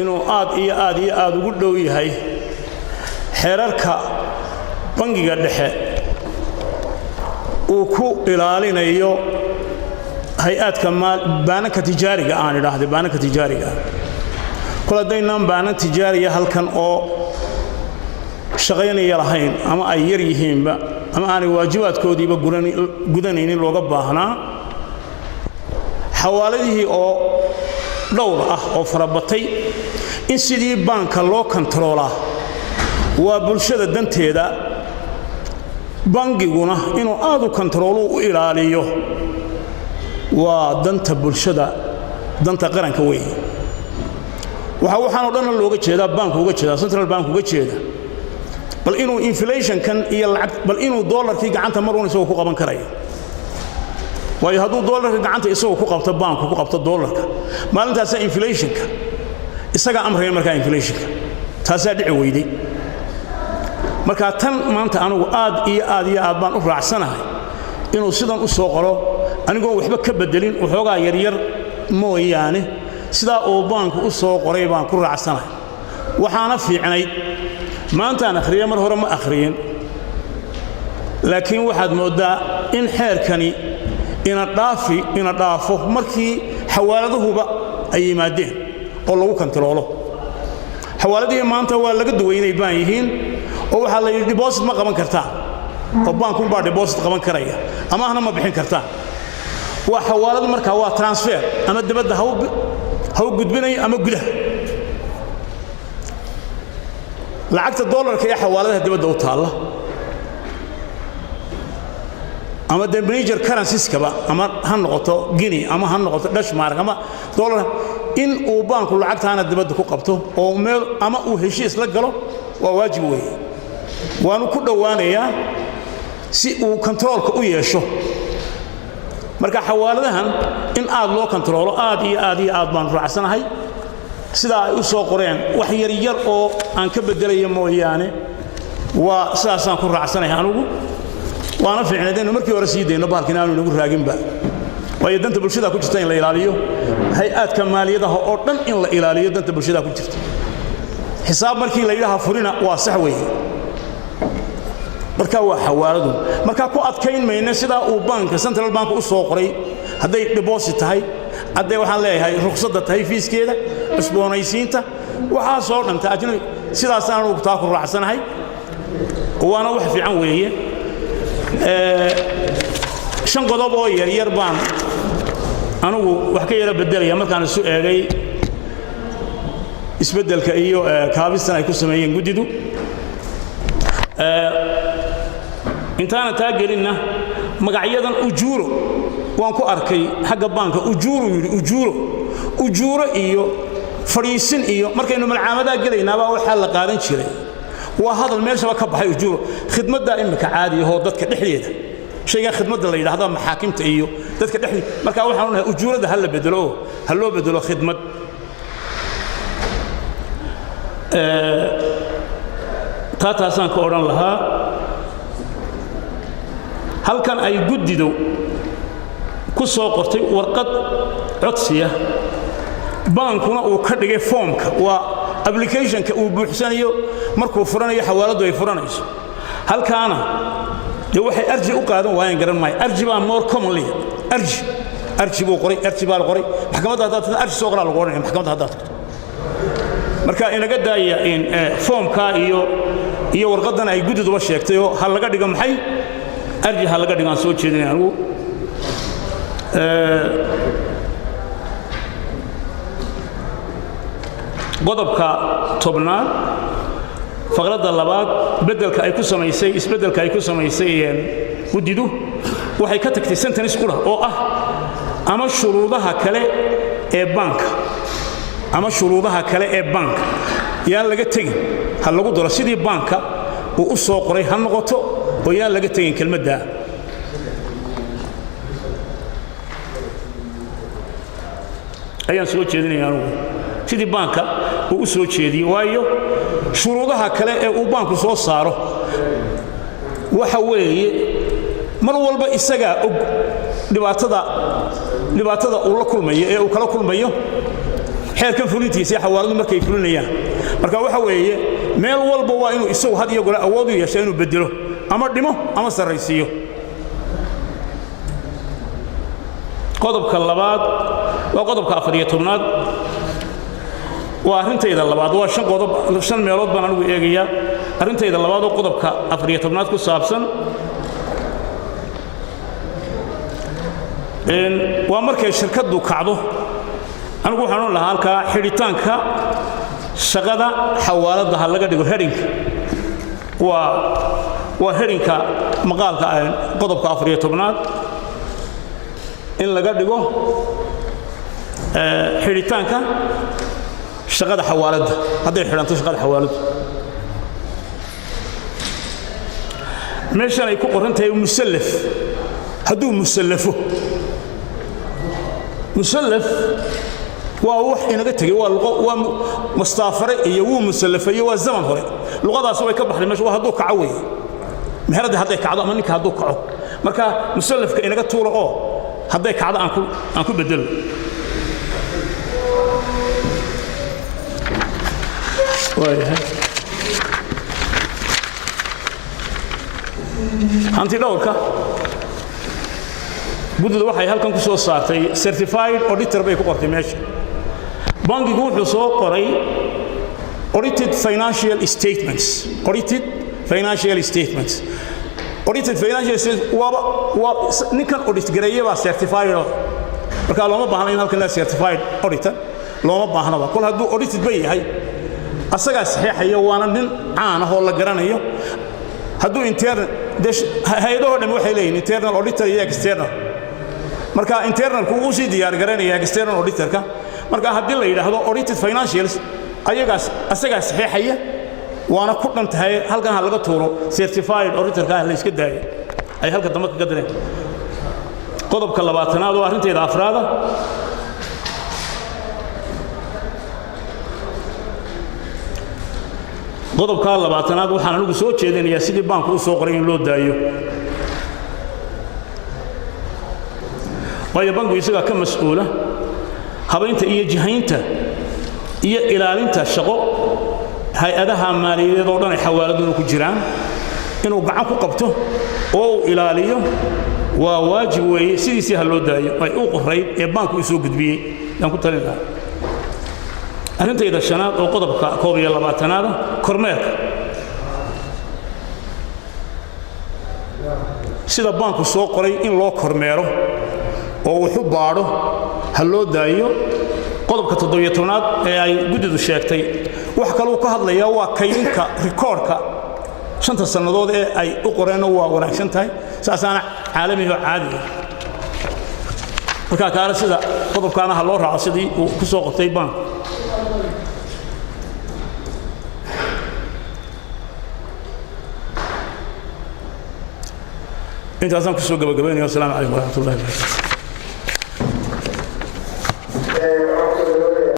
inuu aad ugu dhow yahay xeerarka bangiga dhexe uu ku ilaalinayo hay-adka baananka tijaariga aan idhaahday baananka tijaariga kula daynaan baanan tijaariya halkan oo shaqaynaya lahayn ama ay yar yihiinba ama aanay waajibaadkoodiiba gudanaynin looga baahnaa xawaaladihii oo dhowr ah oo farabatay in sidii baanka loo kontroolaa waa bulshada danteeda bangiguna inuu aad u kontroolu u ilaaliyo waa danta bulshada danta qaranka weey waxaan oo dhan looga jeedaa bank uga jeedaa central bank uga jeeda bal inuu inflation kan iyo lacag bal inuu dollarkii gacanta marun isagoo ku qaban karayo way haduu dollarka gacanta isagoo ku qabto banku ku qabto dollarka maalintaas inflationka isaga amraya marka inflationka taas dhici weyday marka tan maanta anigu aad baan u raacsanahay inuu sidan u soo qoro anigoo waxba ka bedelin waxoogaa yar mooyaane sida oo banku u soo qoray baan ku raacsanahay waxaana fiicnay maanta aan akhriyo mar hore ma akhriyin laakiin waxaad moodaa in xeerkani ina dhaafo markii xawaaladuhuba ay yimaadeen oo lagu kontroolo xawaaladihii maanta waa laga duwaynay baan yihiin oo waxaa la yidhi deposit ma qaban kartaa oo banku baa deposit qaban karaya ama ahna ma bixin kartaa waa xawaaladu markaa waa transfer ama dibadda ha u gudbinayo ama gudaha lacagta dollarka ee xawaaladaha dibadda u taalla ama the major currencies kaba ama ha noqoto Guinea ama ha noqoto Dashmark ama dollar in uu banku lacagtaana dibadda ku qabto oo meel ama uu heshiis la galo waa waajib weey waanu ku dhawaanayaa si uu controlka u yeesho marka xawaaladahan in aad loo kontroolo aad baan raacsanahay sida ay u soo qoreen wax yar oo aan ka bedelayo mooyaane waa sidaasaan ku raacsanahay anigu waana fiicnadeen markii hore sii deeyno bahalkina aanu nagu raaginba way danta bulshada ku jirta in la ilaaliyo hay-adka maaliyadaha oo dhan in la ilaaliyo danta bulshada ku jirta xisaab markii la yiraahdo furina waa sax weeye marka waa xawaaladu marka ku adkayn mayna sida uu banka central bank u soo qoray haday deposit tahay haday waxaan leeyahay ruqsadda tahay fiiskeeda cusboonaysiinta waxa soo dhanta ajnabi sidaas aan ugu taa ku raacsanahay waana wax fiican weeye shan qodob oo yar baan anigu wax ka yara bedelaya markaan isu eegay isbedelka iyo kaabistan ay ku sameeyeen gudidu intaana taageerina magacyadan ujuuro waan ku arkay xagga banka ujuuro iyo fariisin iyo markaynu malcaamada galaynaaba waxa la qaadan jiray waa hadal meeshaba ka baxay ujuuro khidmadda imika caadi ah oo dadka dhexdeeda shayga khidmadda la yiraahdo maxaakimta iyo dadka dhexdeeda marka waxaan u nahay ujuurada hal loo bedelo khidmad taasaan ka oran lahaa halkan ay gudido ku soo qortay warqad codsiya bankuna uu ka dhigay formka waa applicationka uu buuxsanayo markuu furanayo xawaaladu ay furanayso halkaana waxay arji u qaadan waayeen garan maayo arji baa more commonly arji buu qoray arji baa la qoray maxkamadda hadda arji soo qoraa lagu qoray maxkamadda hadda marka inaga daaya in formka iyo warqadan ay gudiduba sheegtay oo hal laga dhigo maxay arji hal laga dhigaan soo jeedinay anigu qodobka tobnaad faqradda labaad isbedelka ay ku samaysay gudidu waxay ka tagtay sentence qura oo ah ama shuruudaha kale ee banka yaan laga tagin hal lagu daro sidii banka uu u soo qoray ha noqoto oo yaan laga tagin kelmadda ayaan soo jeedinayaa anigu sidii banka uu u soo jeediyay waayo shuruudaha kale ee uu banku soo saaro waxa weeye mar walba isaga dhibaatada uu la kulmayo ee uu kala kulmayo xeerkan fulintiisa xawaaladu markay fulinayaan marka waxa weeye meel walba waa inuu isagu had iyo goor awood u yeesho inuu bedelo ama dhimo ama saraysiyo qodobka labaad waa qodobka 14aad waa arintayda labaad waa shan meelood baan anigu eegaya arintayda labaad oo qodobka 14aad ku saabsan waa markay shirkadu kacdo anigu waxaan lahaa halka xidhitaanka shaqada xawaalada ha laga dhigo headingka waa headingka maqaalka qodobka 14aad in laga dhigo xidhitaanka shaqada xawaalada haday xidhanto shaqada xawaalada meeshan ay ku qoran tahay musallaf hadduu musallafo musallaf waa wax inaga tagay waa mustaafare iyo wuu musallafay waa zaman hore luqadaas way ka baxday meesha waa hadduu kaco weey meherada haday kacdo ama ninka hadduu kaco marka musallafka inaga tuuro oo haday kacdo aan ku bedelo hanti dhowrka guddida waxay halkan ku soo saartay certified auditor bay ku qortay meesha bangigu wuxuu soo qoray audited financial statements audited financial statements waa ninkan audit gareeyay baa certified marka looma baahna in halkan la certified auditor looma baahnaba kol hadduu audited bay yahay asagaa saxiixaya waana nin caan ah oo la garanayo hadduu internal hay'adaha dhan waxay leeyihiin internal auditor iyo external marka internalku uu sii diyaar garanaya external auditorka marka haddii la yiraahdo audited financials ayagaas asagaa saxiixaya waana ku dhantahay halkan laga tuuro certified auditorka la iska daayo ay halka dambe ka gadaneen qodobka 20aad oo arintayda afraad qodobka 20aad waxaan anigu soo jeedinayaa sidii banku u soo qoray in loo daayo waayo banku isaga ka mas'uula habaynta iyo jihaynta iyo ilaalinta shaqo hay'adaha maaliyadeed oo dhan ay xawaaladuna ku jiraan inuu gacan ku qabto oo uu ilaaliyo waa waajib weeye sidiisii ha loo daayo ay u qorayd ee banku u soo gudbiyay aan ku talin lahaa arintayda shanaad oo qodobka 21aad kormeerka sida banku soo qoray in loo kormeero oo wuxuu baadho ha loo daayo qodobka 17aad ee ay guddidu sheegtay wax kale uu ka hadlayaa waa kaydinka recordka shanta sanadood ee ay u qoreen waa wanaagsan tahay saasaana caalami oo caadi ah marka kaala sida qodobkaana ha loo raaco sidii uu ku soo qotay bank intaasaan ku soo gabagabeynaya. Assalaamu calaykum waraxmatullaahi wabarakaatuh.